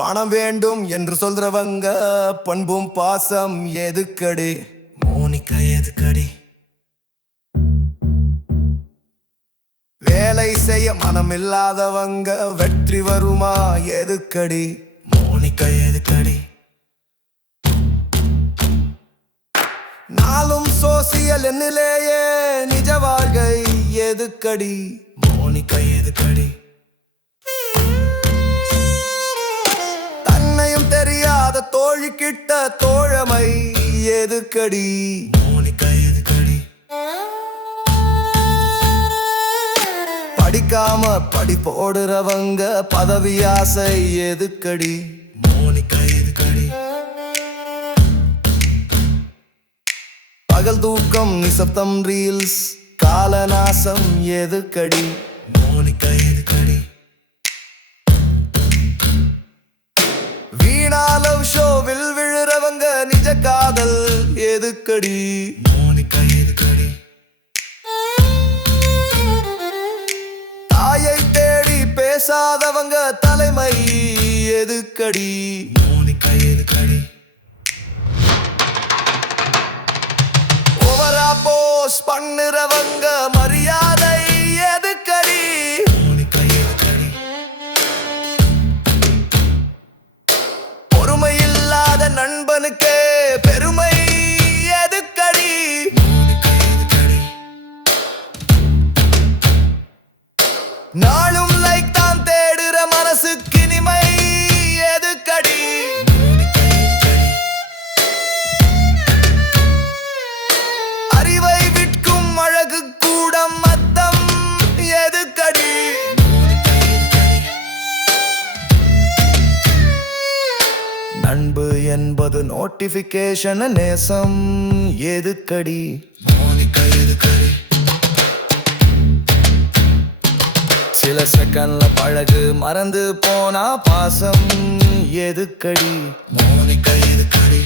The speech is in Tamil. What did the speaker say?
பணம் வேண்டும் என்று சொல்றவங்க பண்பும் பாசம் எதுக்கடி? மோனிகா எதுக்கடி? வேலை செய்ய மனம் இல்லாதவங்க வெற்றி வருமா எதுக்கடி? மோனிகா எதுக்கடி? நாளும் சோசியல் என்னிலேயே நிஜ வாழ்க்கை எதுக்கடி? மோனிகா எதுக்கடி? தன்னையும் தெரியாத தோழி கிட்ட தோழமை எதுக்கடி? மோனிகா எதுக்கடி? படிக்காம படி போடுறவங்க பதவி ஆசை எதுக்கடி? மோனிகா எதுக்கடி? பகல் தூக்கம் நிசப்தம் ரீல்ஸ் காலநாசம் எதுக்கடி? மோனிகா எதுக்கடி? வீணா லவ் ஷோவில் விழுறவங்க நிஜ காதல் எதுக்கடி? மோனிகா எதுக்கடி? தாயை தேடி பேசாதவங்க தலைமை எதுக்கடி? மோனிகா எதுக்கடி? போஸ்ட் பண்ணுறவங்க மரியாதை எதுக்கடி? மோனிகா எதுக்கடி? பொறுமை இல்லாத நண்பனுக்கே பெருமை எதுக்கடி? மோனிகா எதுக்கடி? நாளும் லைக் தான் தேடுற மனசுக்கு இனிமை எதுக்கடி? அன்பு என்பது நோட்டிபிகேஷன் நேசம் எதுக்கடி? மோனிகா எதுக்கடி? சில செகண்ட்ல பழகு மறந்து போனா பாசம் எதுக்கடி? மோனிகா எதுக்கடி?